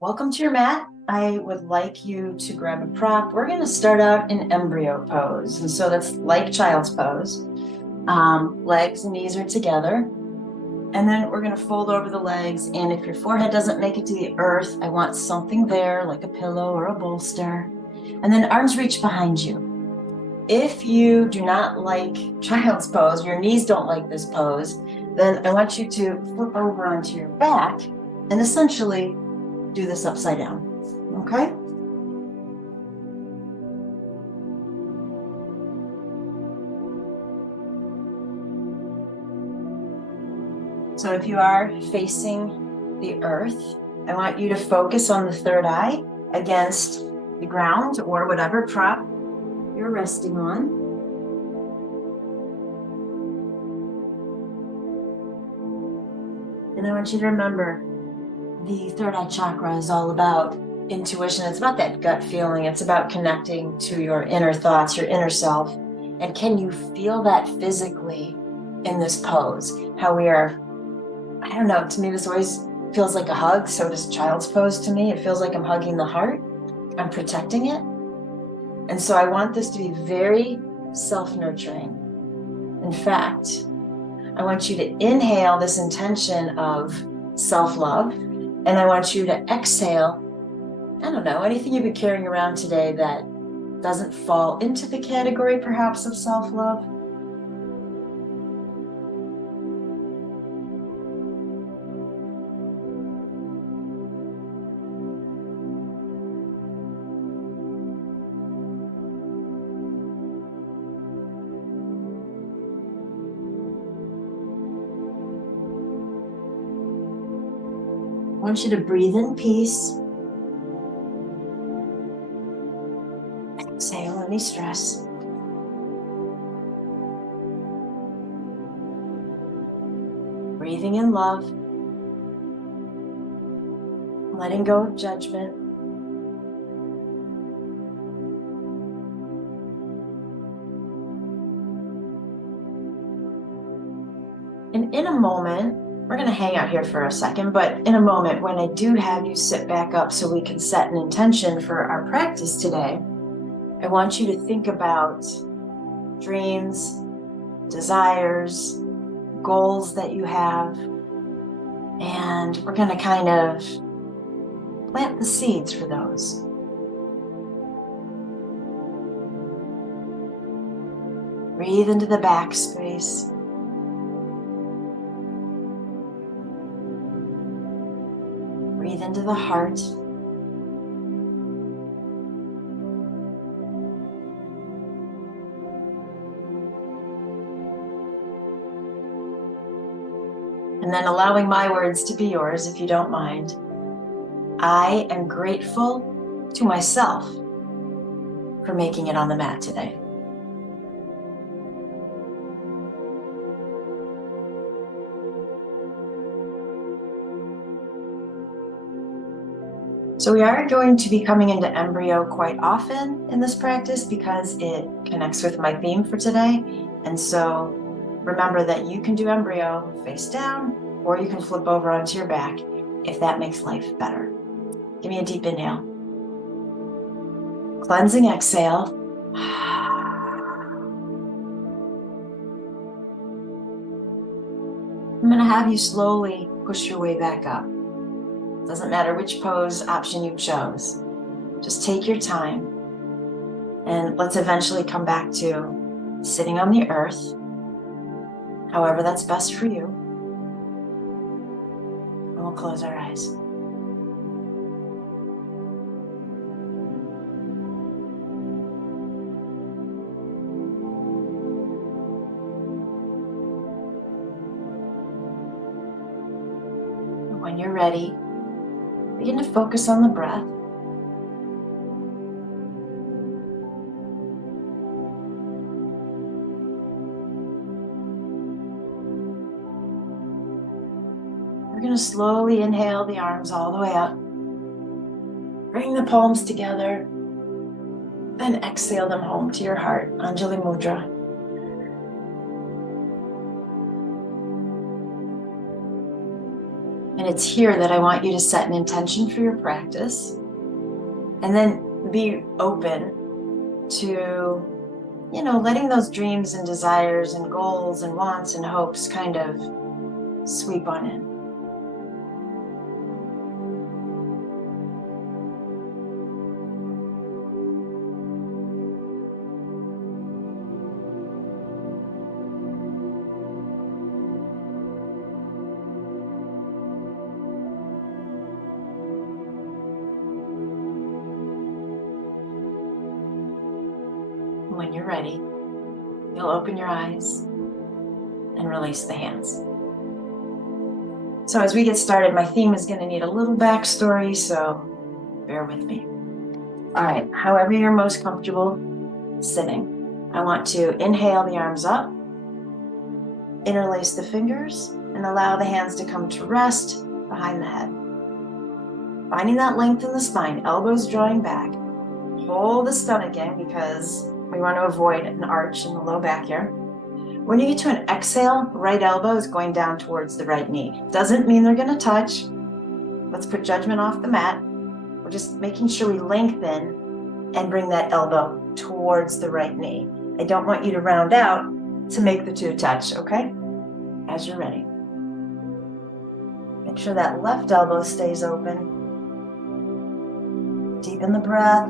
Welcome to your mat. I would like you to grab a prop. We're going to start out in embryo pose. And so that's like child's pose. Legs and knees are together. And then we're going to fold over the legs. And if your forehead doesn't make it to the earth, I want something there like a pillow or a bolster. And then arms reach behind you. If you do not like child's pose, your knees don't like this pose, then I want you to flip over onto your back and essentially do this upside down, okay? So if you are facing the earth, I want you to focus on the third eye against the ground or whatever prop you're resting on. And I want you to remember the third eye chakra is all about intuition. It's about that gut feeling. It's about connecting to your inner thoughts, your inner self. And can you feel that physically in this pose? How we are, I don't know, to me, this always feels like a hug. So does child's pose to me. It feels like I'm hugging the heart. I'm protecting it. And so I want this to be very self-nurturing. In fact, I want you to inhale this intention of self-love. And I want you to exhale, I don't know, anything you've been carrying around today that doesn't fall into the category perhaps of self-love. I want you to breathe in peace. Exhale any stress. Breathing in love. Letting go of judgment. And in a moment, we're going to hang out here for a second, but in a moment when I do have you sit back up so we can set an intention for our practice today, I want you to think about dreams, desires, goals that you have, and we're going to kind of plant the seeds for those. Breathe into the back space. Breathe into the heart. And then allowing my words to be yours, if you don't mind. I am grateful to myself for making it on the mat today. So we are going to be coming into embryo quite often in this practice because it connects with my theme for today. And so remember that you can do embryo face down, or you can flip over onto your back if that makes life better. Give me a deep inhale. Cleansing exhale. I'm going to have you slowly push your way back up. Doesn't matter which pose option you chose. Just take your time. And let's eventually come back to sitting on the earth, however that's best for you. And we'll close our eyes. When you're ready, begin to focus on the breath. We're going to slowly inhale the arms all the way up. Bring the palms together. Then exhale them home to your heart, Anjali Mudra. And it's here that I want you to set an intention for your practice and then be open to, letting those dreams and desires and goals and wants and hopes kind of sweep on in. When you're ready, you'll open your eyes and release the hands. So as we get started, my theme is going to need a little backstory, so bear with me. All right, however you're most comfortable sitting, I want to inhale the arms up, interlace the fingers, and allow the hands to come to rest behind the head. Finding that length in the spine, elbows drawing back. Hold the stomach in because we want to avoid an arch in the low back here. When you get to an exhale, right elbow is going down towards the right knee. Doesn't mean they're going to touch. Let's put judgment off the mat. We're just making sure we lengthen and bring that elbow towards the right knee. I don't want you to round out to make the two touch, okay? As you're ready. Make sure that left elbow stays open. Deepen the breath.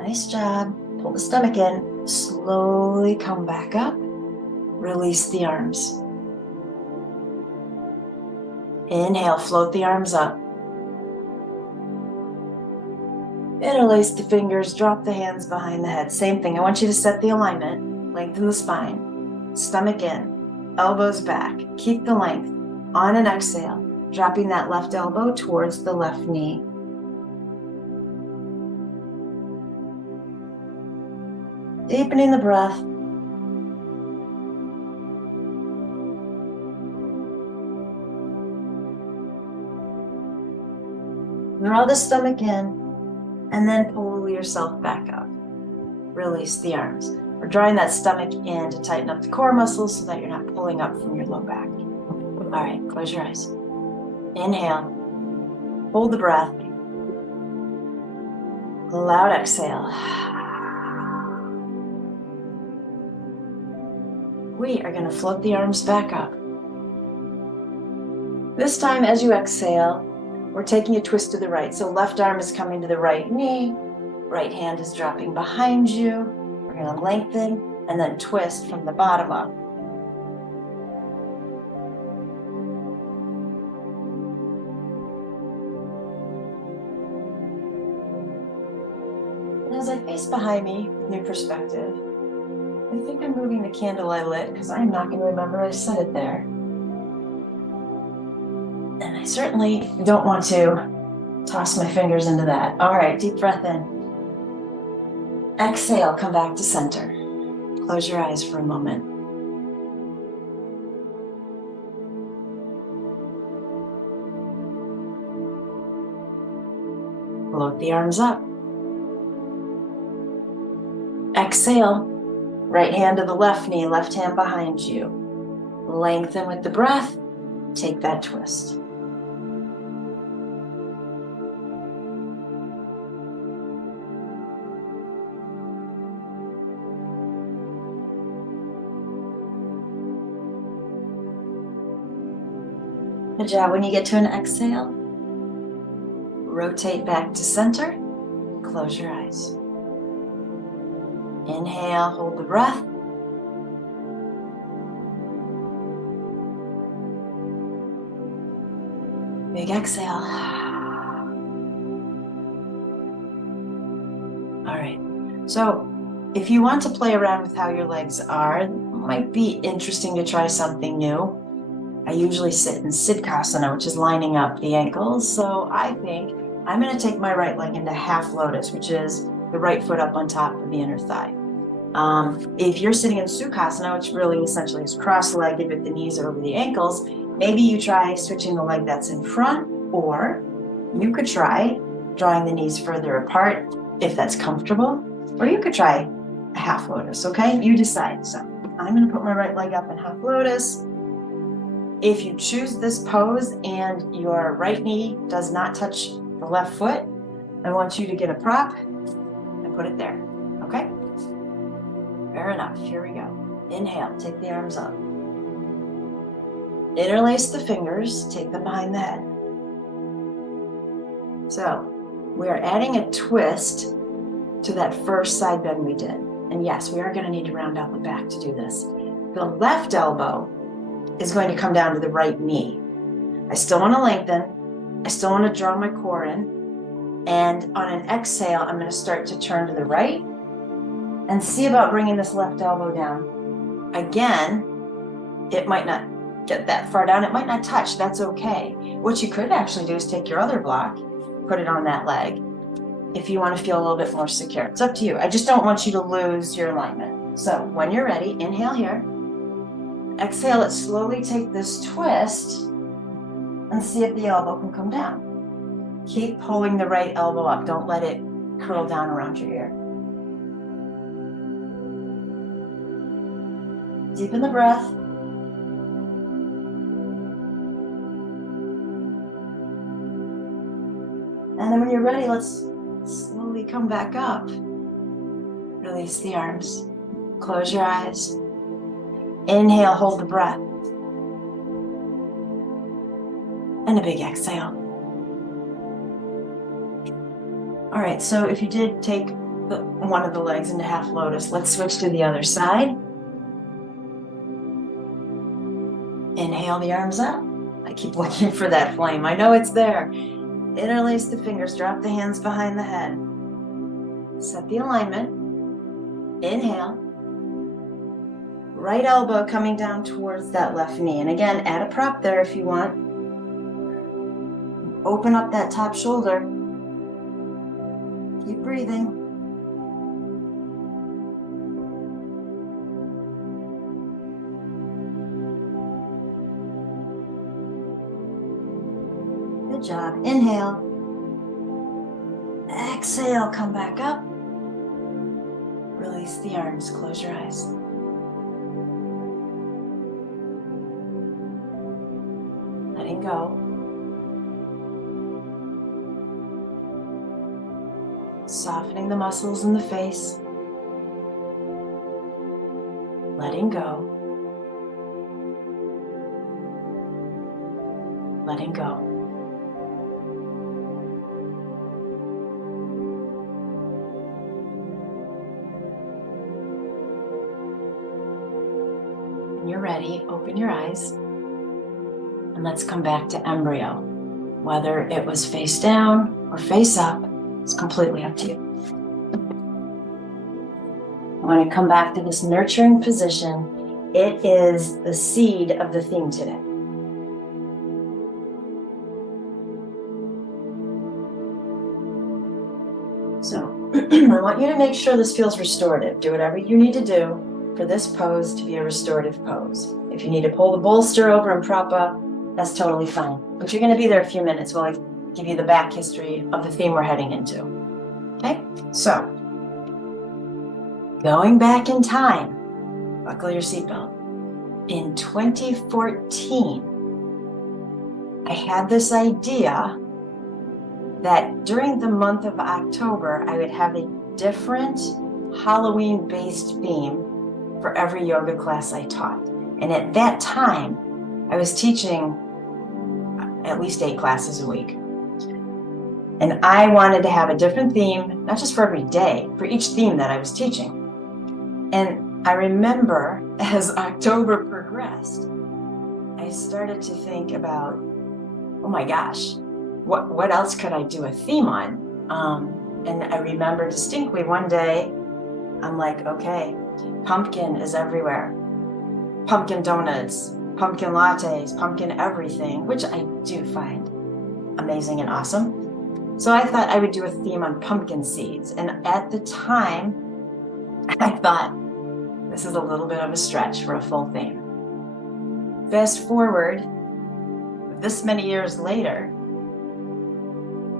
Nice job. Pull the stomach in. Slowly come back up. Release the arms. Inhale, float the arms up. Interlace the fingers, drop the hands behind the head. Same thing. I want you to set the alignment. Lengthen the spine. Stomach in. Elbows back. Keep the length. On an exhale, dropping that left elbow towards the left knee. Deepening the breath. Draw the stomach in and then pull yourself back up. Release the arms. We're drawing that stomach in to tighten up the core muscles so that you're not pulling up from your low back. All right, close your eyes. Inhale. Hold the breath. Loud exhale. We are going to float the arms back up. This time, as you exhale, we're taking a twist to the right. So left arm is coming to the right knee. Right hand is dropping behind you. We're going to lengthen and then twist from the bottom up. And as I face behind me, new perspective, I think I'm moving the candle I lit because I'm not going to remember I set it there. And I certainly don't want to toss my fingers into that. All right, deep breath in. Exhale, come back to center. Close your eyes for a moment. Float the arms up. Exhale. Right hand to the left knee, left hand behind you. Lengthen with the breath. Take that twist. Good job. When you get to an exhale, rotate back to center. Close your eyes. Inhale, hold the breath. Big exhale. All right. So if you want to play around with how your legs are, it might be interesting to try something new. I usually sit in Siddhasana, which is lining up the ankles. So I think I'm going to take my right leg into half lotus, which is the right foot up on top of the inner thigh. If you're sitting in Sukhasana, which really essentially is cross-legged with the knees over the ankles, maybe you try switching the leg that's in front, or you could try drawing the knees further apart if that's comfortable. Or you could try a half lotus, okay? You decide. So I'm gonna put my right leg up in half lotus. If you choose this pose and your right knee does not touch the left foot, I want you to get a prop and put it there, okay? Fair enough, here we go. Inhale, take the arms up. Interlace the fingers, take them behind the head. So we are adding a twist to that first side bend we did. And yes, we are gonna need to round out the back to do this. The left elbow is going to come down to the right knee. I still wanna lengthen. I still wanna draw my core in. And on an exhale, I'm gonna start to turn to the right and see about bringing this left elbow down. Again, it might not get that far down. It might not touch, that's okay. What you could actually do is take your other block, put it on that leg, if you want to feel a little bit more secure. It's up to you. I just don't want you to lose your alignment. So when you're ready, inhale here. Exhale it, slowly take this twist and see if the elbow can come down. Keep pulling the right elbow up. Don't let it curl down around your ear. Deepen the breath. And then when you're ready, let's slowly come back up. Release the arms. Close your eyes. Inhale, hold the breath. And a big exhale. All right, so if you did take one of the legs into half lotus, let's switch to the other side. Inhale the arms up. I keep looking for that flame. I know it's there. Interlace the fingers, drop the hands behind the head. Set the alignment. Inhale. Right elbow coming down towards that left knee. And again, add a prop there if you want. Open up that top shoulder. Keep breathing. Good job. Inhale. Exhale, come back up. Release the arms, close your eyes. Letting go. Softening the muscles in the face. Letting go. Letting go. When you're ready, open your eyes and let's come back to embryo. Whether it was face down or face up, it's completely up to you. I want to come back to this nurturing position. It is the seed of the theme today. So I want you to make sure this feels restorative. Do whatever you need to do for this pose to be a restorative pose. If you need to pull the bolster over and prop up, that's totally fine. But you're going to be there a few minutes while I give you the back history of the theme we're heading into. Okay, so going back in time, buckle your seatbelt. In 2014, I had this idea that during the month of October, I would have a different Halloween-based theme for every yoga class I taught. And at that time, I was teaching at least 8 classes a week. And I wanted to have a different theme, not just for every day, for each theme that I was teaching. And I remember as October progressed, I started to think about, oh my gosh, what else could I do a theme on? And I remember distinctly one day, I'm like, okay, pumpkin is everywhere. Pumpkin donuts, pumpkin lattes, pumpkin everything, which I do find amazing and awesome. So I thought I would do a theme on pumpkin seeds. And at the time, I thought, this is a little bit of a stretch for a full theme. Fast forward, this many years later,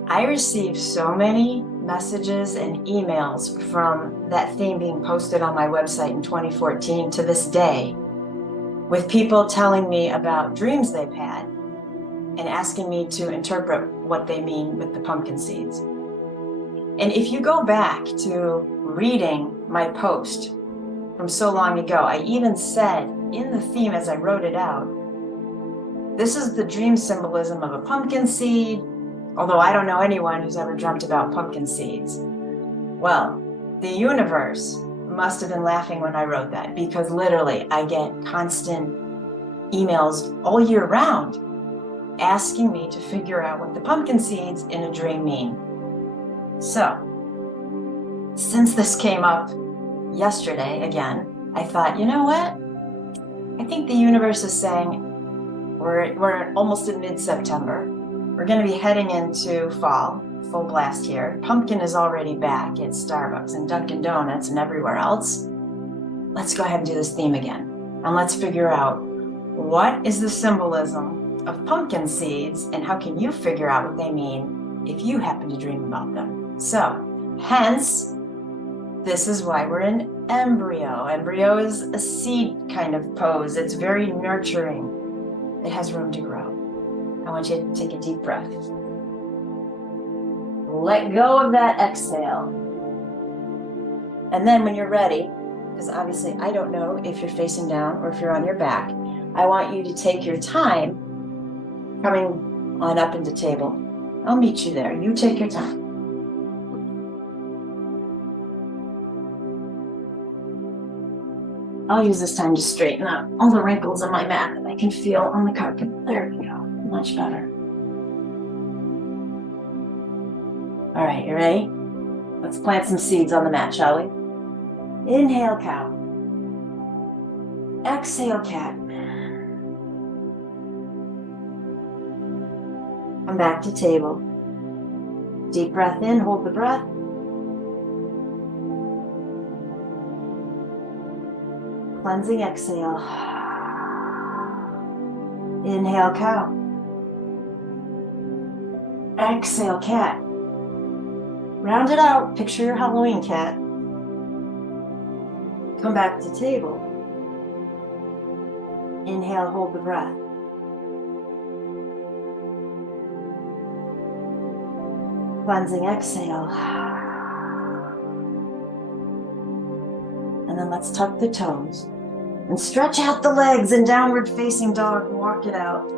I received so many messages and emails from that theme being posted on my website in 2014 to this day, with people telling me about dreams they've had and asking me to interpret what they mean with the pumpkin seeds. And if you go back to reading my post from so long ago, I even said in the theme as I wrote it out, this is the dream symbolism of a pumpkin seed, although I don't know anyone who's ever dreamt about pumpkin seeds. Well, the universe must have been laughing when I wrote that, because literally I get constant emails all year round asking me to figure out what the pumpkin seeds in a dream mean. So, since this came up yesterday again, I thought, you know what? I think the universe is saying we're almost in mid-September. We're going to be heading into fall, full blast here. Pumpkin is already back at Starbucks and Dunkin' Donuts and everywhere else. Let's go ahead and do this theme again. And let's figure out what is the symbolism of pumpkin seeds and how can you figure out what they mean if you happen to dream about them. So, hence, this is why we're in embryo. Embryo is a seed kind of pose. It's very nurturing. It has room to grow. I want you to take a deep breath. Let go of that exhale. And then when you're ready, because obviously I don't know if you're facing down or if you're on your back, I want you to take your time coming on up into table. I'll meet you there. You take your time. I'll use this time to straighten up all the wrinkles on my mat that I can feel on the carpet. There we go. Much better. All right, you ready? Let's plant some seeds on the mat, shall we? Inhale, cow. Exhale, cat. Come back to table. Deep breath in, hold the breath. Cleansing exhale. Inhale, cow. Exhale, cat. Round it out. Picture your Halloween cat. Come back to table. Inhale, hold the breath. Cleansing exhale. And then let's tuck the toes and stretch out the legs in downward facing dog. Walk it out.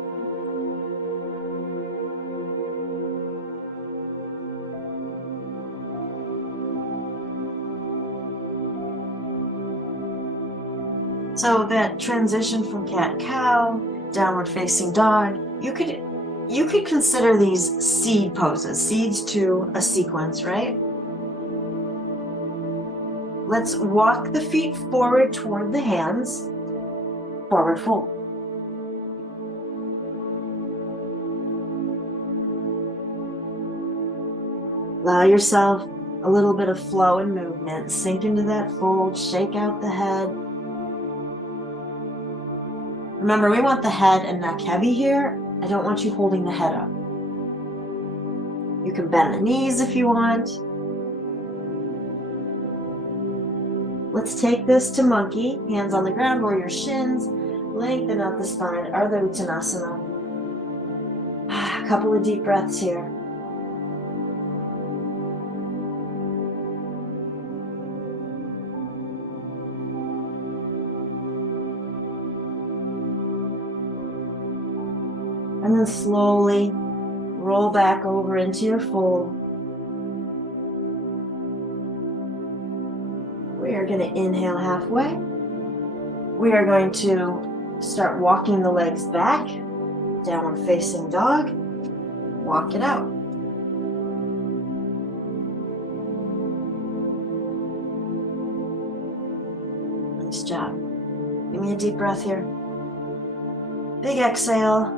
So that transition from cat cow, downward facing dog, you could consider these seed poses, seeds to a sequence, right? Let's walk the feet forward toward the hands. Forward fold. Allow yourself a little bit of flow and movement. Sink into that fold, shake out the head. Remember, we want the head and neck heavy here. I don't want you holding the head up. You can bend the knees if you want. Let's take this to monkey. Hands on the ground or your shins. Lengthen out the spine. Ardha Uttanasana. A couple of deep breaths here. And then slowly roll back over into your fold. We are going to inhale halfway. We are going to start walking the legs back, downward facing dog. Walk it out. Nice job. Give me a deep breath here. Big exhale.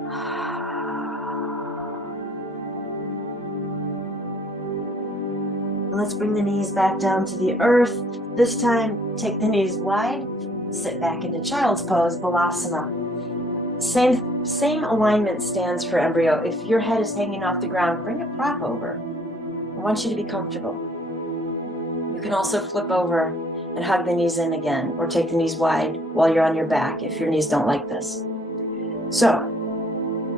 Let's bring the knees back down to the earth. This time, take the knees wide, sit back into child's pose, balasana. Same alignment stands for embryo. If your head is hanging off the ground, bring a prop over. want you to be comfortable. You can also flip over and hug the knees in again, or take the knees wide while you're on your back if your knees don't like this. So,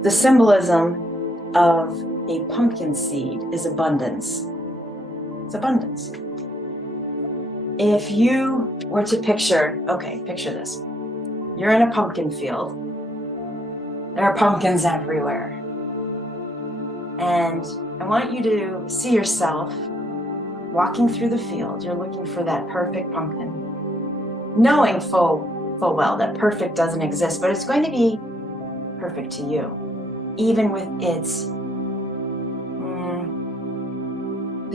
the symbolism of a pumpkin seed is abundance. It's abundance. If you were to picture this. You're in a pumpkin field. There are pumpkins everywhere. And I want you to see yourself walking through the field. You're looking for that perfect pumpkin, knowing full well that perfect doesn't exist, but it's going to be perfect to you, even with its,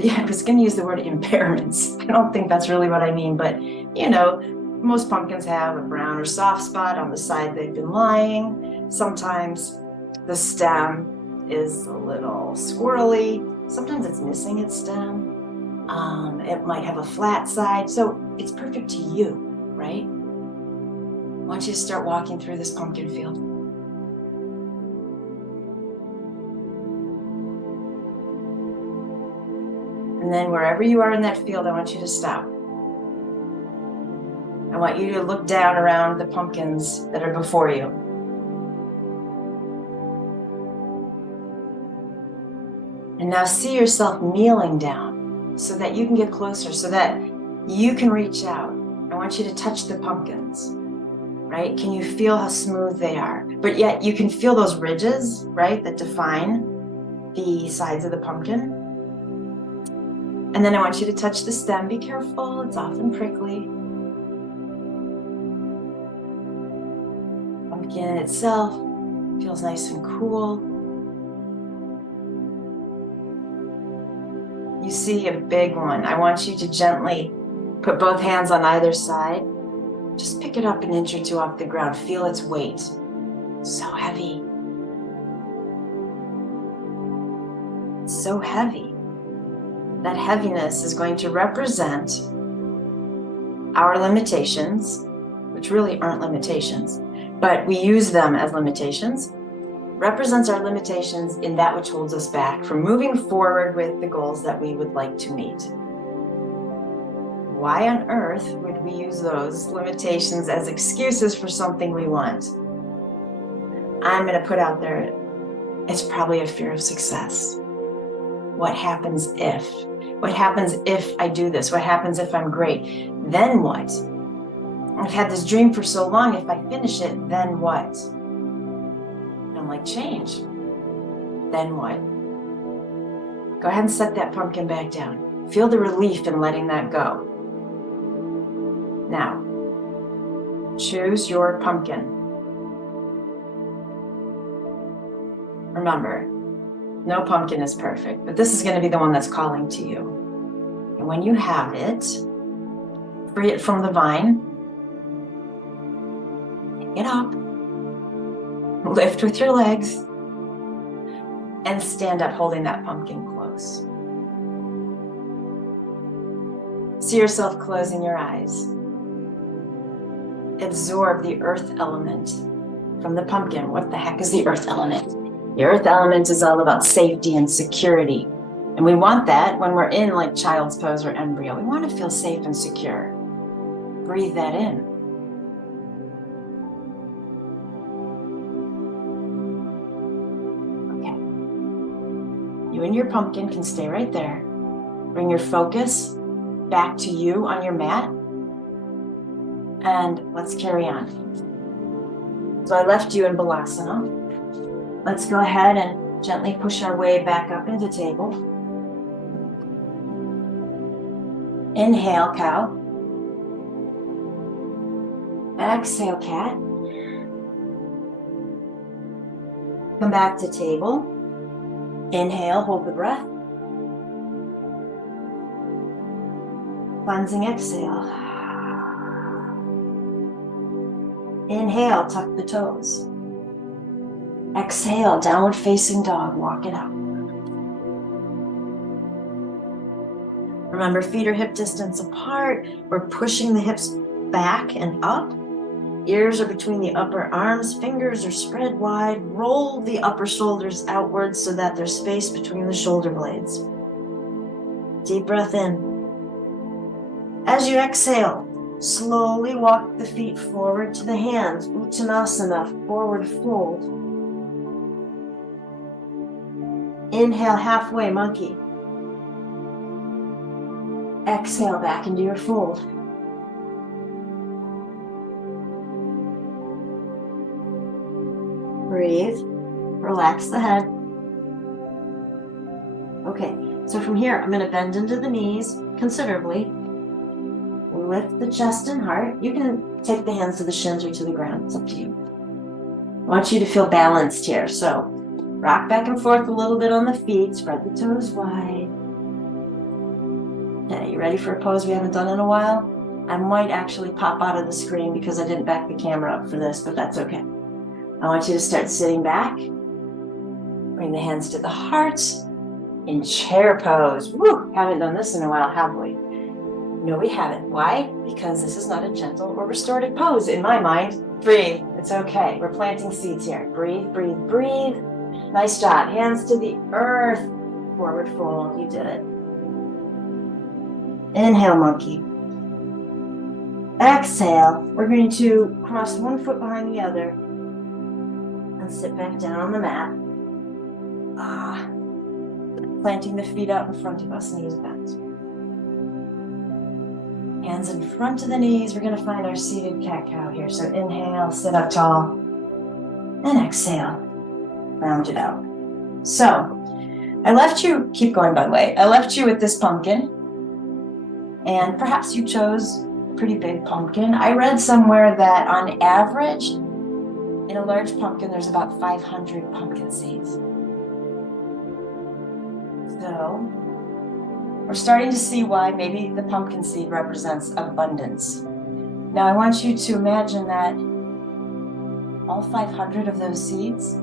I was going to use the word impairments. I don't think that's really what I mean, but most pumpkins have a brown or soft spot on the side they've been lying. Sometimes the stem is a little squirrely. Sometimes it's missing its stem. It might have a flat side. So it's perfect to you, right? I want you to start walking through this pumpkin field. And then wherever you are in that field, I want you to stop. I want you to look down around the pumpkins that are before you. And now see yourself kneeling down so that you can get closer, so that you can reach out. I want you to touch the pumpkins, right? Can you feel how smooth they are? But yet you can feel those ridges, right, that define the sides of the pumpkin. And then I want you to touch the stem. Be careful, it's often prickly. Pumpkin itself feels nice and cool. You see a big one. I want you to gently put both hands on either side. Just pick it up an inch or two off the ground. Feel its weight. So heavy. It's so heavy. That heaviness is going to represent our limitations, which really aren't limitations, but we use them as limitations. Represents our limitations in that which holds us back from moving forward with the goals that we would like to meet. Why on earth would we use those limitations as excuses for something we want? I'm going to put out there, it's probably a fear of success. What happens if? What happens if I do this? What happens if I'm great? Then what? I've had this dream for so long, if I finish it, then what? I'm like, change. Then what? Go ahead and set that pumpkin back down. Feel the relief in letting that go. Now, choose your pumpkin. Remember, no pumpkin is perfect, but this is going to be the one that's calling to you. And when you have it, free it from the vine. Pick it up. Lift with your legs. And stand up holding that pumpkin close. See yourself closing your eyes. Absorb the earth element from the pumpkin. What the heck is the earth element? The earth element is all about safety and security. And we want that when we're in like child's pose or embryo. We want to feel safe and secure. Breathe that in. Okay. You and your pumpkin can stay right there. Bring your focus back to you on your mat. And let's carry on. So I left you in Balasana. Let's go ahead and gently push our way back up into table. Inhale, cow. Exhale, cat. Come back to table. Inhale, hold the breath. Cleansing exhale. Inhale, tuck the toes. Exhale, downward facing dog, walk it out. Remember, feet are hip distance apart. We're pushing the hips back and up. Ears are between the upper arms, fingers are spread wide. Roll the upper shoulders outwards so that there's space between the shoulder blades. Deep breath in. As you exhale, slowly walk the feet forward to the hands. Uttanasana, forward fold. Inhale, halfway monkey. Exhale, back into your fold. Breathe. Relax the head. Okay, so from here, I'm going to bend into the knees considerably. Lift the chest and heart. You can take the hands to the shins or to the ground. It's up to you. I want you to feel balanced here. So rock back and forth a little bit on the feet. Spread the toes wide. Okay, you ready for a pose we haven't done in a while? I might actually pop out of the screen because I didn't back the camera up for this, but that's okay. I want you to start sitting back. Bring the hands to the heart. In chair pose. Woo! Haven't done this in a while, have we? No, we haven't. Why? Because this is not a gentle or restorative pose in my mind. Breathe. It's okay. We're planting seeds here. Breathe, breathe, breathe. Nice job. Hands to the earth. Forward fold. You did it. Inhale, monkey. Exhale. We're going to cross one foot behind the other and sit back down on the mat. Planting the feet out in front of us, knees bent. Hands in front of the knees. We're going to find our seated cat-cow here. So inhale, sit up tall, and exhale, round it out. So I left you, keep going by the way, I left you with this pumpkin, and perhaps you chose a pretty big pumpkin. I read somewhere that on average, in a large pumpkin, there's about 500 pumpkin seeds. So we're starting to see why maybe the pumpkin seed represents abundance. Now I want you to imagine that all 500 of those seeds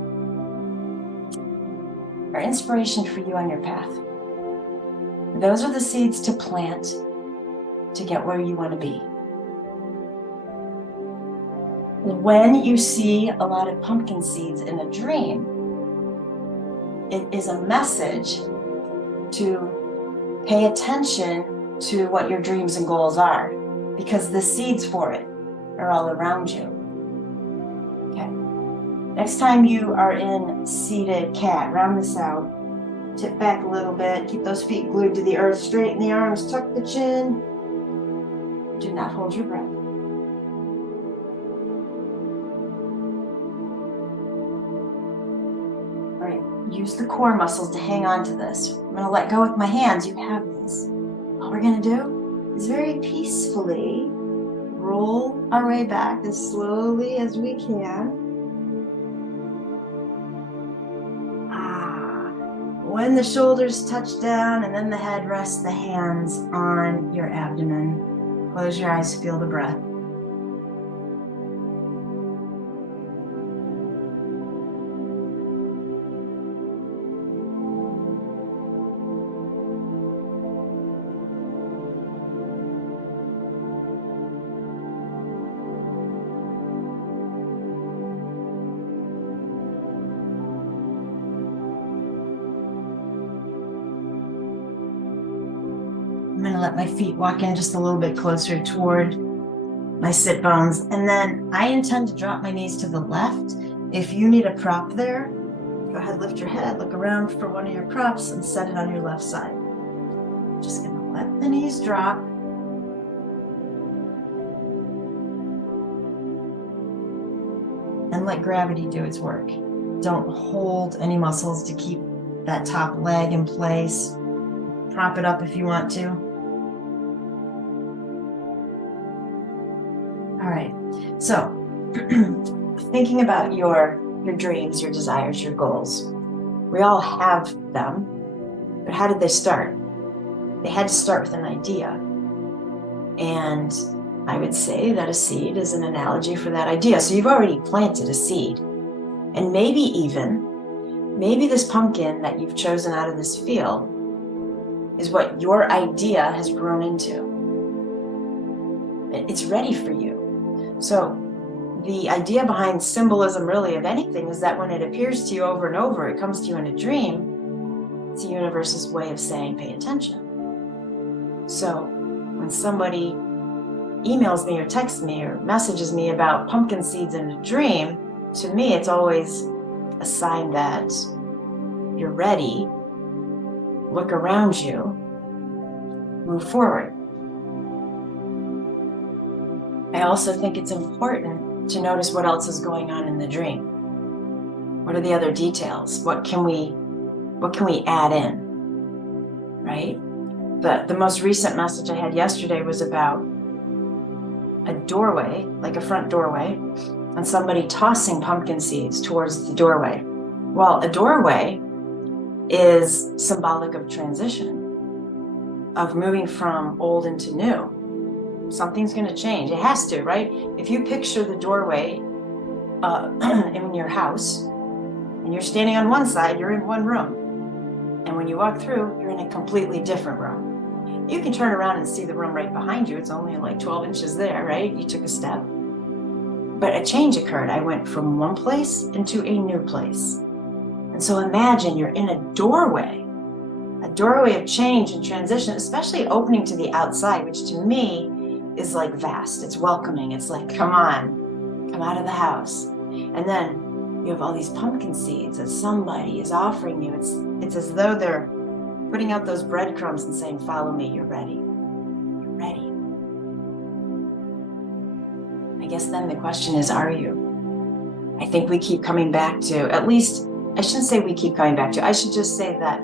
are inspiration for you on your path. Those are the seeds to plant to get where you want to be. When you see a lot of pumpkin seeds in a dream, it is a message to pay attention to what your dreams and goals are, because the seeds for it are all around you. Okay. Next time you are in seated cat, round this out, tip back a little bit, keep those feet glued to the earth, straighten the arms, tuck the chin. Do not hold your breath. All right, use the core muscles to hang on to this. I'm going to let go with my hands. You have this. All we're going to do is very peacefully roll our way back as slowly as we can. When the shoulders touch down and then the head, rest the hands on your abdomen. Close your eyes, feel the breath. I'm going to let my feet walk in just a little bit closer toward my sit bones. And then I intend to drop my knees to the left. If you need a prop there, go ahead, lift your head, look around for one of your props and set it on your left side. Just going to let the knees drop. And let gravity do its work. Don't hold any muscles to keep that top leg in place. Prop it up if you want to. All right, so thinking about your dreams, your desires, your goals. We all have them, but how did they start? They had to start with an idea. And I would say that a seed is an analogy for that idea. So you've already planted a seed. And maybe this pumpkin that you've chosen out of this field is what your idea has grown into. It's ready for you. So the idea behind symbolism really of anything is that when it appears to you over and over, it comes to you in a dream, it's the universe's way of saying, pay attention. So when somebody emails me or texts me or messages me about pumpkin seeds in a dream, to me, it's always a sign that you're ready. Look around you, move forward. I also think it's important to notice what else is going on in the dream. What are the other details? What can we add in, right? The most recent message I had yesterday was about a doorway, like a front doorway, and somebody tossing pumpkin seeds towards the doorway. Well, a doorway is symbolic of transition, of moving from old into new. Something's going to change. It has to, right? If you picture the doorway in your house, and you're standing on one side, you're in one room. And when you walk through, you're in a completely different room. You can turn around and see the room right behind you. It's only like 12 inches there, right? You took a step. But a change occurred. I went from one place into a new place. And so imagine you're in a doorway of change and transition, especially opening to the outside, which to me is like vast. It's welcoming. It's like, come on, come out of the house. And then you have all these pumpkin seeds that somebody is offering you. It's as though they're putting out those breadcrumbs and saying, follow me, you're ready. You're ready. I guess then the question is, are you? I think we keep coming back to, at least, I shouldn't say we keep coming back to, I should just say that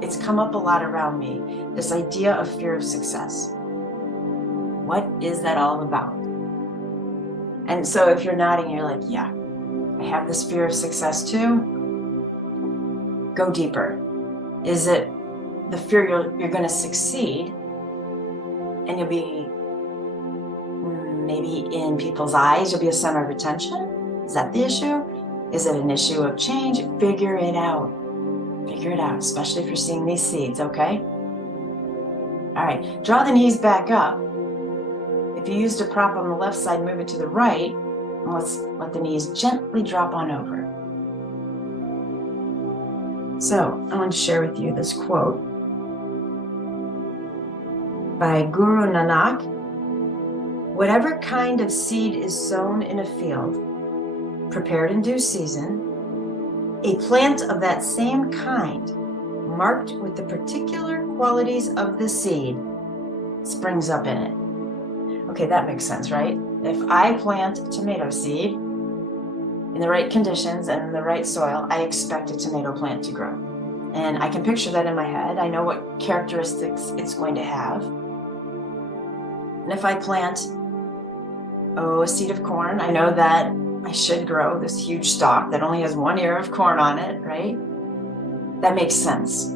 it's come up a lot around me, this idea of fear of success. What is that all about? And so if you're nodding, you're like, yeah, I have this fear of success too. Go deeper. Is it the fear you're going to succeed and you'll be maybe in people's eyes, you'll be a center of attention? Is that the issue? Is it an issue of change? Figure it out. Figure it out, especially if you're seeing these seeds, okay? All right, draw the knees back up. If you used a prop on the left side, move it to the right, and let's let the knees gently drop on over. So I want to share with you this quote by Guru Nanak. Whatever kind of seed is sown in a field, prepared in due season, a plant of that same kind, marked with the particular qualities of the seed, springs up in it. Okay, that makes sense, right? If I plant a tomato seed in the right conditions and in the right soil, I expect a tomato plant to grow. And I can picture that in my head. I know what characteristics it's going to have. And if I plant, a seed of corn, I know that I should grow this huge stalk that only has one ear of corn on it, right? That makes sense.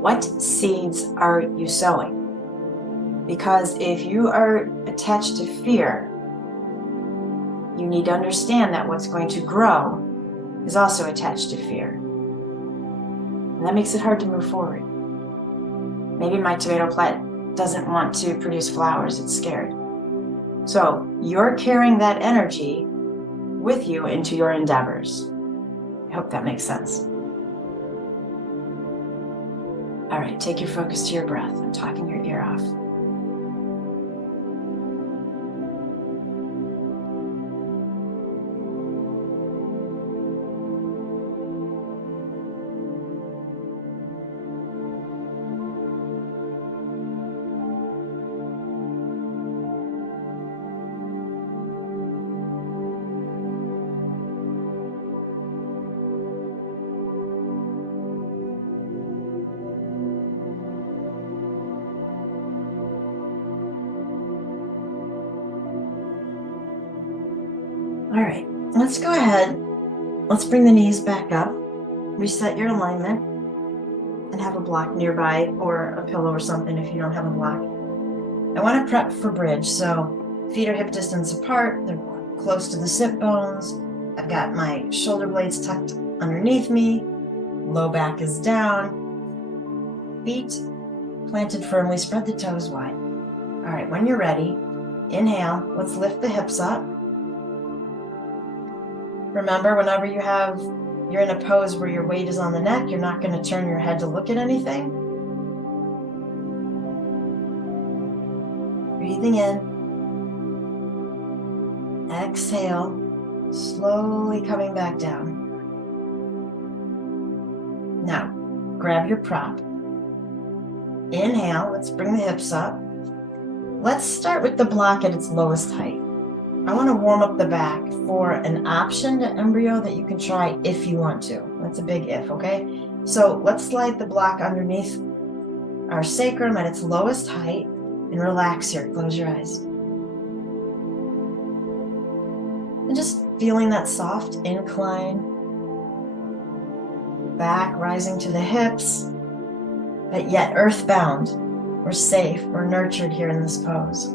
What seeds are you sowing? Because if you are attached to fear, you need to understand that what's going to grow is also attached to fear. And that makes it hard to move forward. Maybe my tomato plant doesn't want to produce flowers, it's scared. So you're carrying that energy with you into your endeavors. I hope that makes sense. All right, take your focus to your breath. I'm talking your ear off. All right, let's go ahead. Let's bring the knees back up, reset your alignment, and have a block nearby or a pillow or something if you don't have a block. I want to prep for bridge, so feet are hip distance apart, they're close to the sit bones. I've got my shoulder blades tucked underneath me, low back is down, feet planted firmly, spread the toes wide. All right, when you're ready, inhale, let's lift the hips up. Remember, whenever you have you're in a pose where your weight is on the neck, you're not going to turn your head to look at anything. Breathing in. Exhale, slowly coming back down. Now, grab your prop. Inhale, let's bring the hips up. Let's start with the block at its lowest height. I want to warm up the back for an option to embryo that you can try if you want to. That's a big if, okay? So let's slide the block underneath our sacrum at its lowest height and relax here. Close your eyes. And just feeling that soft incline. Back rising to the hips, but yet earthbound. We're safe, we're nurtured here in this pose.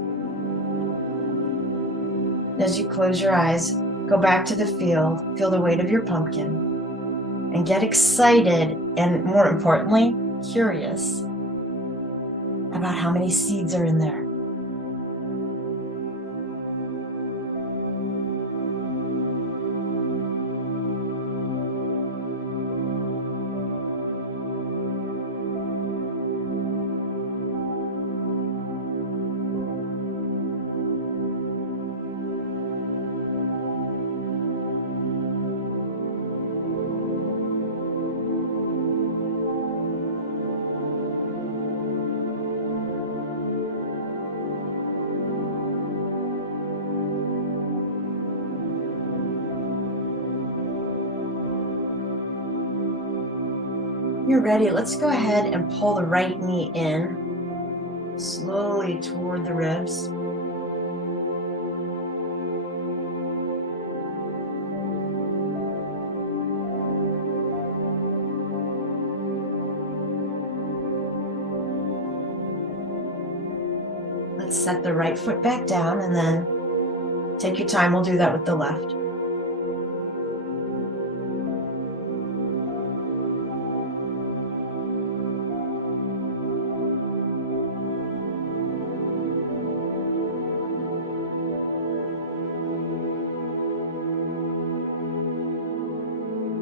As you close your eyes, go back to the field, feel the weight of your pumpkin, and get excited and, more importantly, curious about how many seeds are in there. You're ready. Let's go ahead and pull the right knee in, slowly toward the ribs. Let's set the right foot back down and then take your time. We'll do that with the left.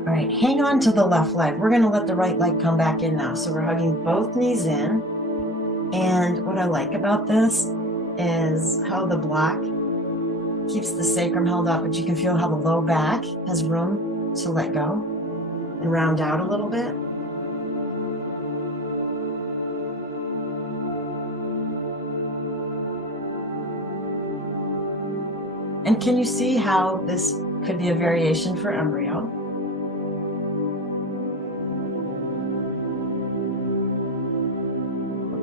All right, hang on to the left leg. We're gonna let the right leg come back in now. So we're hugging both knees in. And what I like about this is how the block keeps the sacrum held up, but you can feel how the low back has room to let go and round out a little bit. And can you see how this could be a variation for embryo?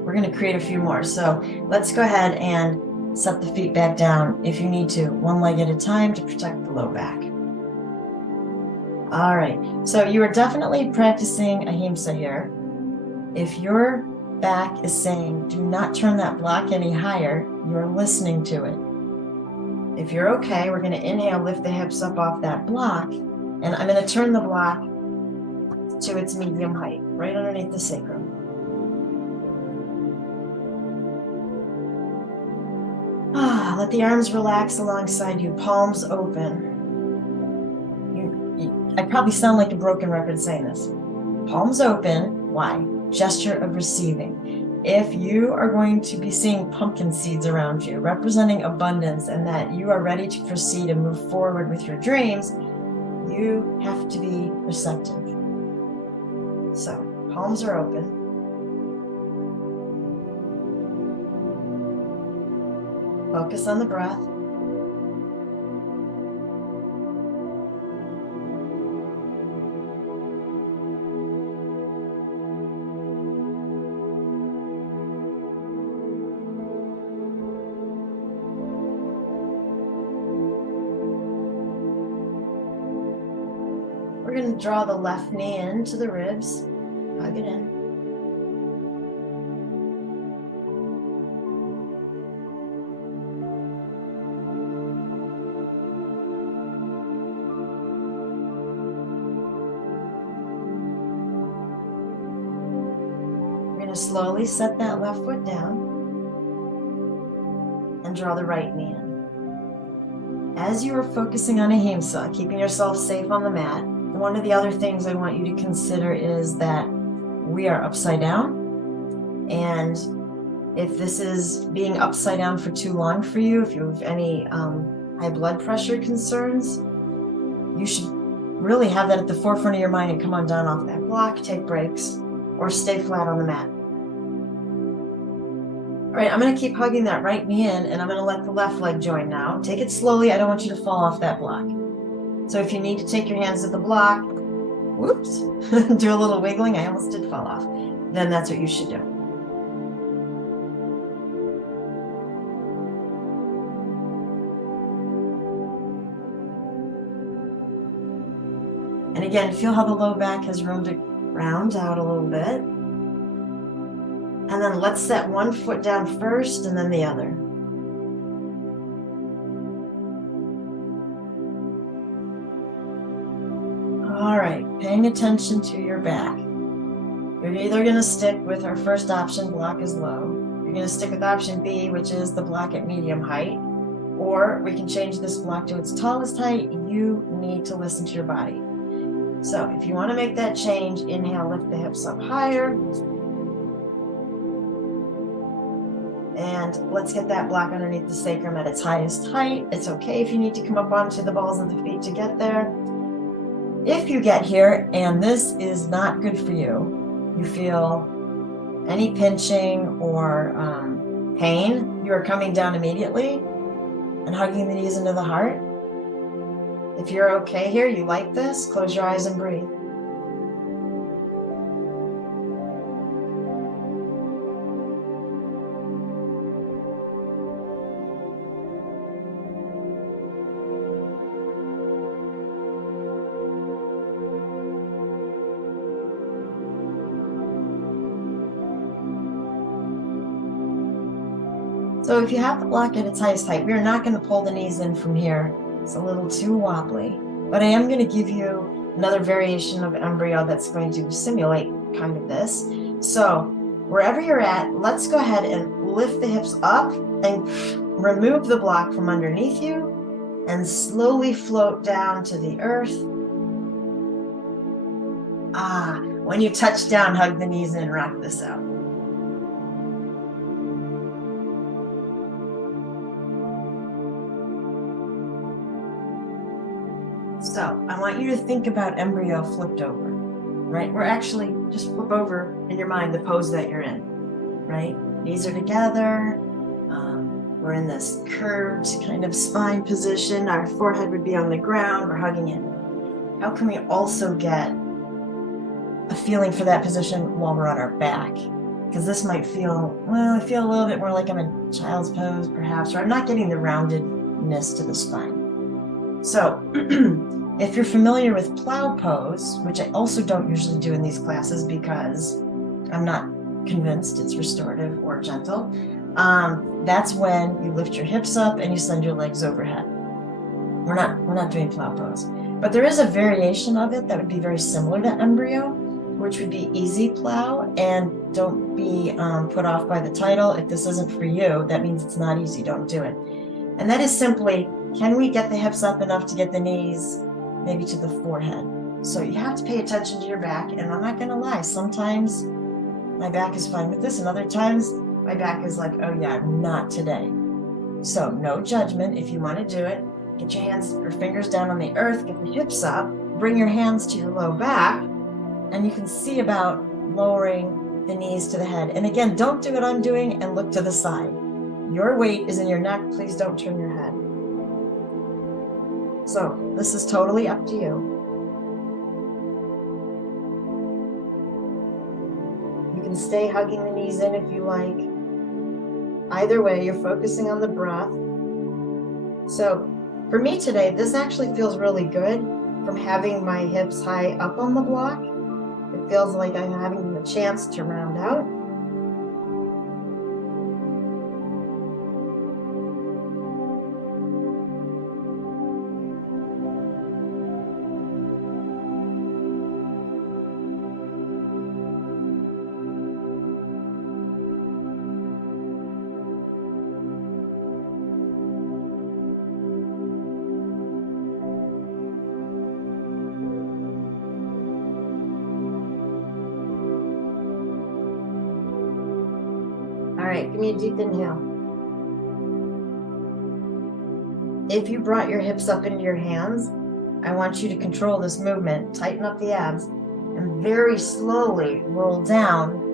We're going to create a few more. So let's go ahead and set the feet back down if you need to, one leg at a time to protect the low back. All right, so you are definitely practicing ahimsa here. If your back is saying, do not turn that block any higher, you're listening to it. If you're okay, we're going to inhale, lift the hips up off that block, and I'm going to turn the block to its medium height, right underneath the sacrum. Let the arms relax alongside you, palms open. I probably sound like a broken record saying this. Palms open, why? Gesture of receiving. If you are going to be seeing pumpkin seeds around you, representing abundance and that you are ready to proceed and move forward with your dreams, you have to be receptive. So, palms are open. Focus on the breath. We're going to draw the left knee into the ribs, hug it in. Slowly set that left foot down and draw the right knee in. As you are focusing on ahimsa, keeping yourself safe on the mat, the one of the other things I want you to consider is that we are upside down. And if this is being upside down for too long for you, if you have any high blood pressure concerns, you should really have that at the forefront of your mind and come on down off that block, take breaks, or stay flat on the mat. All right, I'm going to keep hugging that right knee in, and I'm going to let the left leg join now. Take it slowly. I don't want you to fall off that block. So if you need to take your hands to the block, whoops, do a little wiggling. I almost did fall off. Then that's what you should do. And again, feel how the low back has room to round out a little bit. And then let's set one foot down first and then the other. All right, paying attention to your back. You're either going to stick with our first option, block is low. You're going to stick with option B, which is the block at medium height. Or we can change this block to its tallest height. You need to listen to your body. So if you want to make that change, inhale, lift the hips up higher. And let's get that block underneath the sacrum at its highest height. It's okay if you need to come up onto the balls of the feet to get there. If you get here and this is not good for you, you feel any pinching or pain, you are coming down immediately and hugging the knees into the heart. If you're okay here, you like this, close your eyes and breathe. So if you have the block at its highest height, we're not going to pull the knees in from here. It's a little too wobbly, but I am going to give you another variation of embryo that's going to simulate kind of this. So wherever you're at, let's go ahead and lift the hips up and remove the block from underneath you and slowly float down to the earth. When you touch down, hug the knees in and rock this out. So I want you to think about embryo flipped over, right? We're actually just flip over in your mind the pose that you're in, right? Knees are together. We're in this curved kind of spine position. Our forehead would be on the ground. We're hugging in. How can we also get a feeling for that position while we're on our back? Because this might feel, well, I feel a little bit more like I'm in child's pose perhaps, or I'm not getting the roundedness to the spine. So if you're familiar with plow pose, which I also don't usually do in these classes because I'm not convinced it's restorative or gentle, that's when you lift your hips up and you send your legs overhead. We're not doing plow pose, but there is a variation of it that would be very similar to embryo, which would be easy plow. And don't be put off by the title. If this isn't for you, that means it's not easy. Don't do it. And that is simply, can we get the hips up enough to get the knees maybe to the forehead? So you have to pay attention to your back. And I'm not going to lie, sometimes my back is fine with this, and other times my back is like, oh yeah, not today. So no judgment. If you want to do it, get your hands or fingers down on the earth, get the hips up, bring your hands to your low back, and you can see about lowering the knees to the head. And again, don't do what I'm doing and look to the side. Your weight is in your neck. Please don't turn your head. So this is totally up to you. You can stay hugging the knees in if you like. Either way, you're focusing on the breath. So for me today, this actually feels really good from having my hips high up on the block. It feels like I'm having the chance to round out. right, give me a deep inhale. If you brought your hips up into your hands, I want you to control this movement, tighten up the abs, and very slowly roll down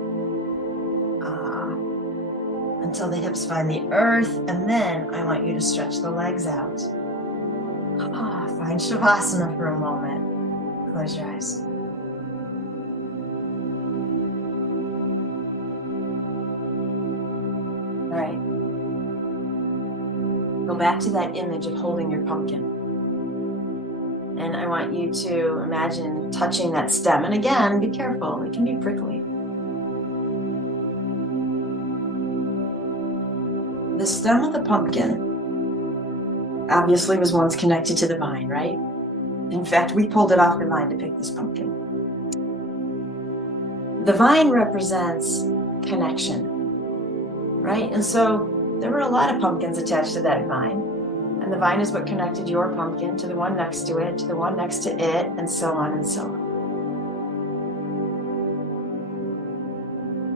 until the hips find the earth, and then I want you to stretch the legs out. Find Shavasana for a moment. Close your eyes. All right. Go back to that image of holding your pumpkin. And I want you to imagine touching that stem. And again, be careful, it can be prickly. The stem of the pumpkin obviously was once connected to the vine, right? In fact, we pulled it off the vine to pick this pumpkin. The vine represents connection, right? And so there were a lot of pumpkins attached to that vine. And the vine is what connected your pumpkin to the one next to it, to the one next to it, and so on and so on.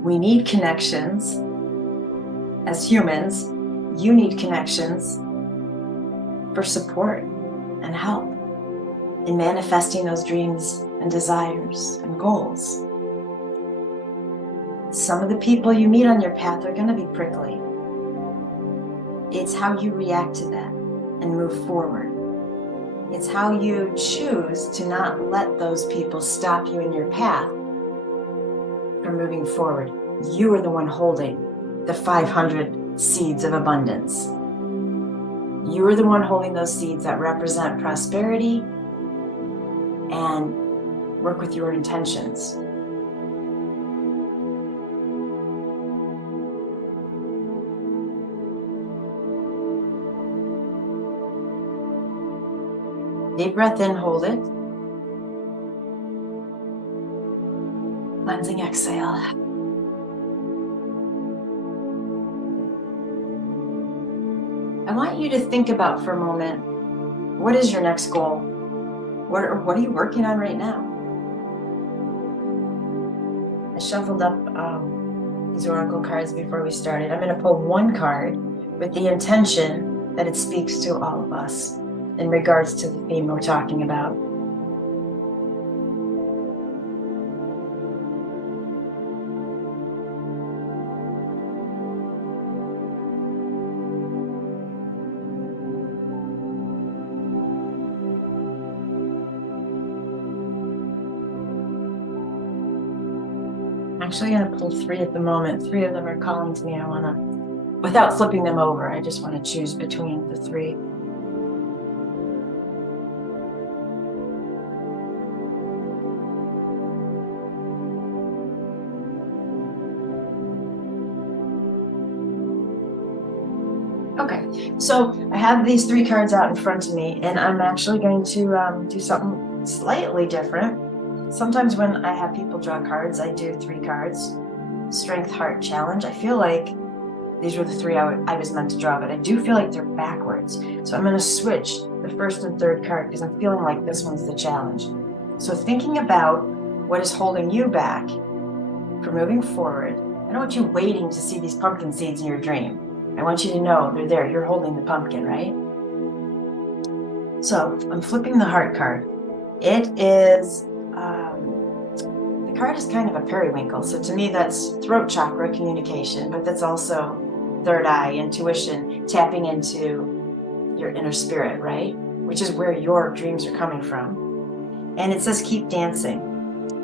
We need connections. As humans, you need connections for support and help in manifesting those dreams and desires and goals. Some of the people you meet on your path are going to be prickly. It's how you react to that and move forward. It's how you choose to not let those people stop you in your path from moving forward. You are the one holding the 500 seeds of abundance. You are the one holding those seeds that represent prosperity and work with your intentions. Deep breath in, hold it. Cleansing exhale. I want you to think about for a moment, what is your next goal? What are you working on right now? I shuffled up these oracle cards before we started. I'm going to pull one card with the intention that it speaks to all of us in regards to the theme we're talking about. I'm actually going to pull three at the moment. Three of them are calling to me. I want to, without flipping them over, I just want to choose between the three. Okay, so I have these three cards out in front of me, and I'm actually going to do something slightly different. Sometimes when I have people draw cards, I do three cards. Strength, Heart, Challenge. I feel like these were the three I was meant to draw, but I do feel like they're backwards. So I'm going to switch the first and third card because I'm feeling like this one's the challenge. So thinking about what is holding you back from moving forward, I don't want you waiting to see these pumpkin seeds in your dream. I want you to know they're there. You're holding the pumpkin, right? So I'm flipping the heart card. It is, the card is kind of a periwinkle. So to me, that's throat chakra, communication, but that's also third eye, intuition, tapping into your inner spirit, right? Which is where your dreams are coming from. And it says, keep dancing.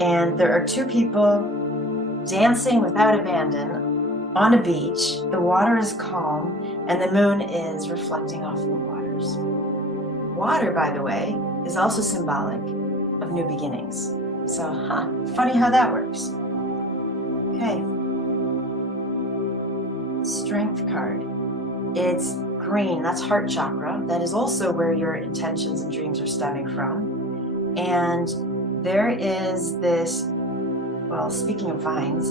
And there are two people dancing without abandon on a beach. The water is calm and the moon is reflecting off the waters. Water, by the way, is also symbolic of new beginnings. So, funny how that works. Okay. Strength card. It's green, that's heart chakra. That is also where your intentions and dreams are stemming from. And there is this, well, speaking of vines,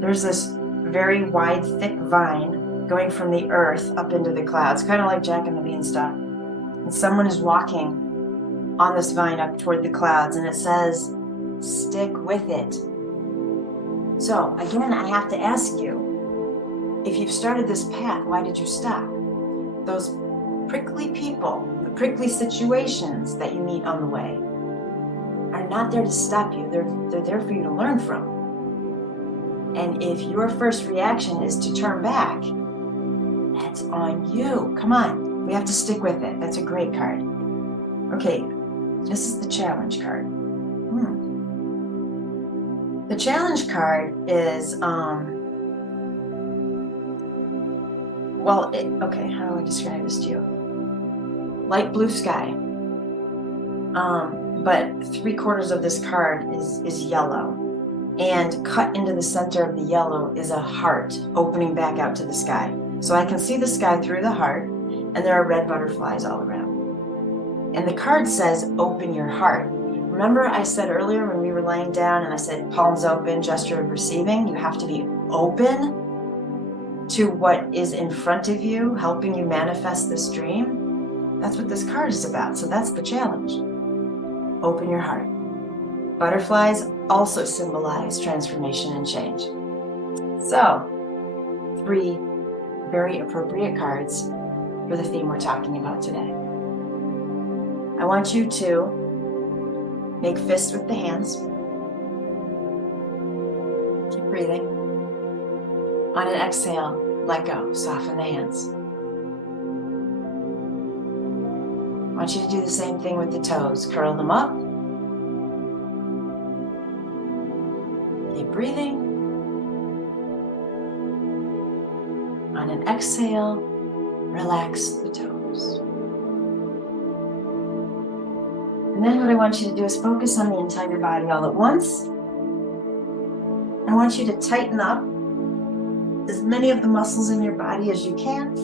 there's this very wide, thick vine going from the earth up into the clouds, kind of like Jack and the Beanstalk. And someone is walking on this vine up toward the clouds, and it says, stick with it. So again, I have to ask you, if you've started this path, why did you stop? Those prickly people, the prickly situations that you meet on the way are not there to stop you. They're there for you to learn from. And if your first reaction is to turn back, that's on you. Come on, we have to stick with it. That's a great card. Okay, this is the challenge card. The challenge card is, okay, how do I describe this to you? Light blue sky. But 3/4 of this card is yellow. And cut into the center of the yellow is a heart opening back out to the sky. So I can see the sky through the heart, and there are red butterflies all around. And the card says, open your heart. Remember I said earlier when we were laying down and I said, palms open, gesture of receiving, you have to be open to what is in front of you, helping you manifest this dream. That's what this card is about. So that's the challenge. Open your heart. Butterflies also symbolize transformation and change. So, 3 very appropriate cards for the theme we're talking about today. I want you to make fists with the hands. Keep breathing. On an exhale, let go, soften the hands. I want you to do the same thing with the toes. Curl them up. Keep breathing. On an exhale, relax the toes. And then what I want you to do is focus on the entire body all at once. I want you to tighten up as many of the muscles in your body as you can.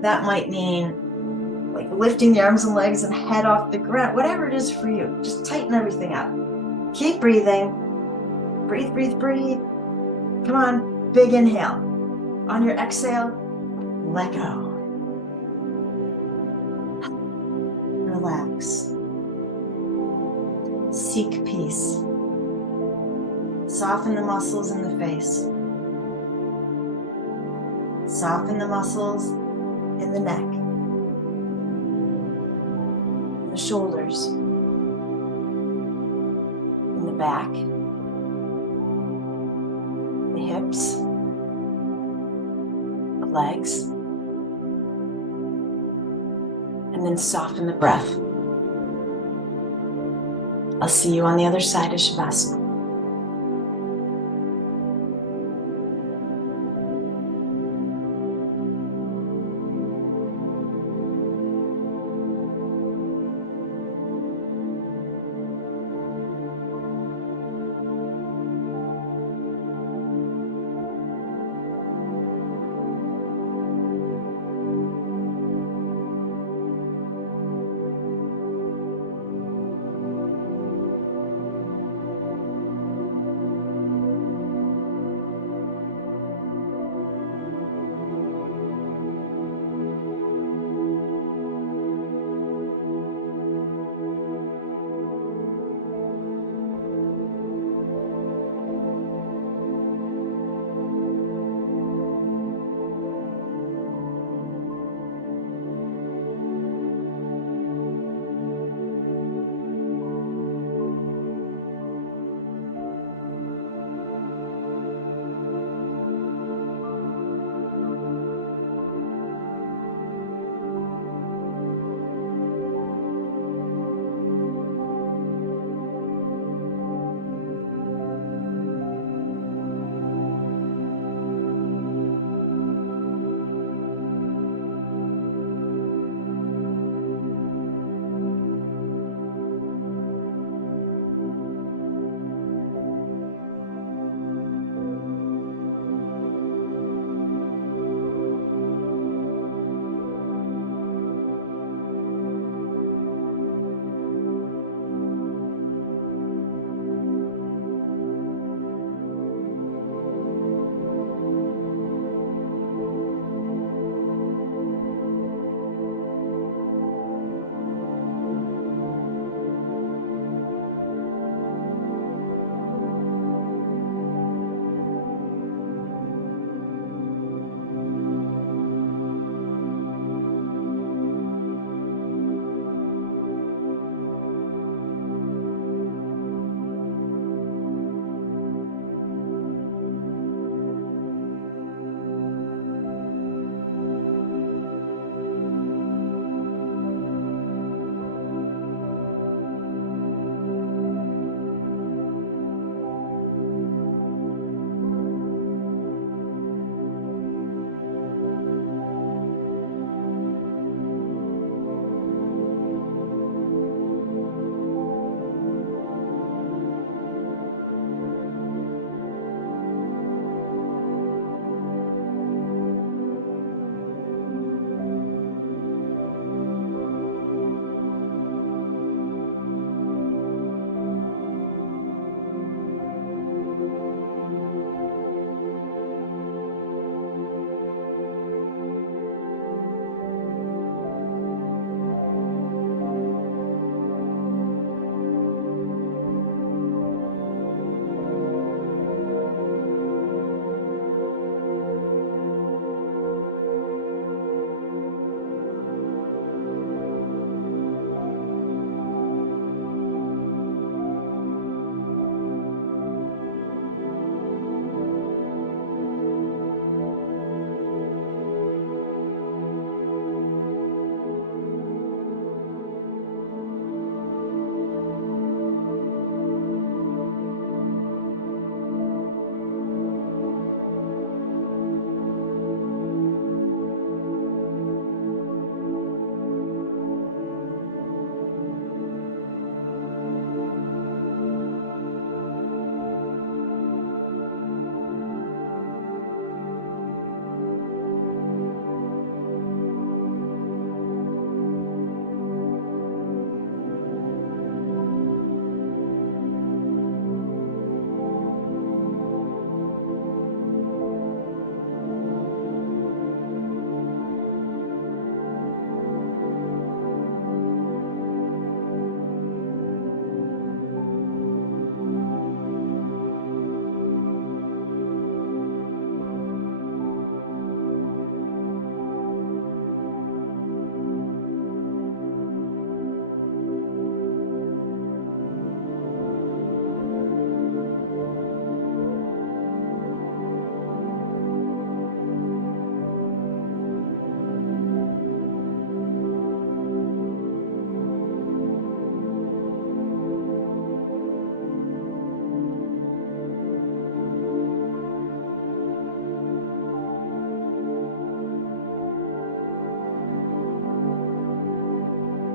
That might mean like lifting the arms and legs and head off the ground, whatever it is for you. Just tighten everything up. Keep breathing. Breathe, breathe, breathe. Come on, big inhale. On your exhale, let go. Relax. Seek peace. Soften the muscles in the face. Soften the muscles in the neck. The shoulders. In the back. The hips. The legs. And then soften the breath. I'll see you on the other side of Shavasana.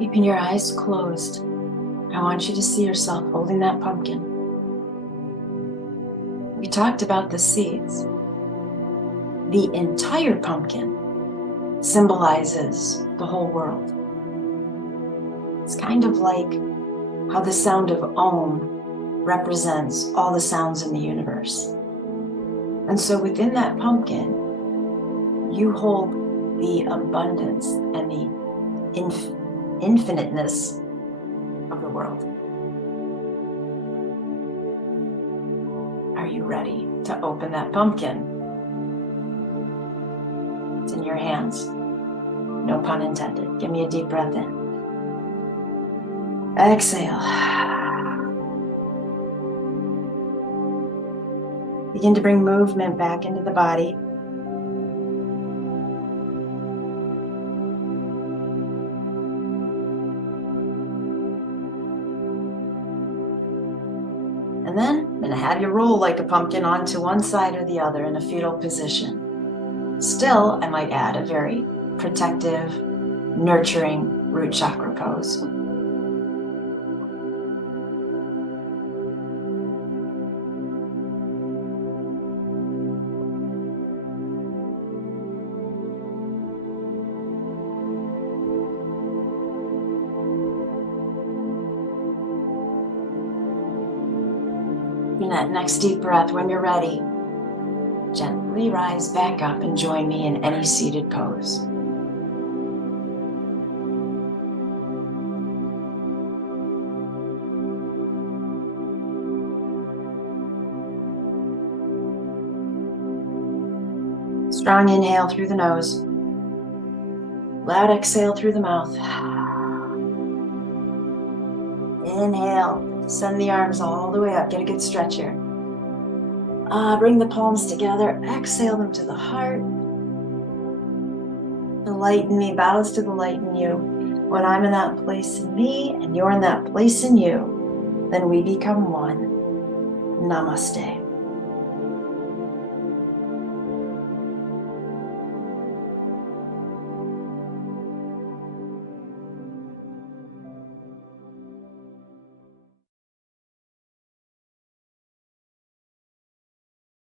Keeping your eyes closed, I want you to see yourself holding that pumpkin. We talked about the seeds. The entire pumpkin symbolizes the whole world. It's kind of like how the sound of Om represents all the sounds in the universe. And so within that pumpkin, you hold the abundance and the infiniteness of the world. Are you ready to open that pumpkin? It's in your hands. No pun intended. Give me a deep breath in. Exhale. Begin to bring movement back into the body. And then I'm going to have you roll like a pumpkin onto one side or the other in a fetal position. Still, I might add a very protective, nurturing root chakra pose. In that next deep breath, when you're ready, gently rise back up and join me in any seated pose. Strong inhale through the nose. Loud exhale through the mouth. Inhale. Send the arms all the way up. Get a good stretch here. Bring the palms together. Exhale them to the heart. The light in me bows to the light in you. When I'm in that place in me and you're in that place in you, then we become one. Namaste.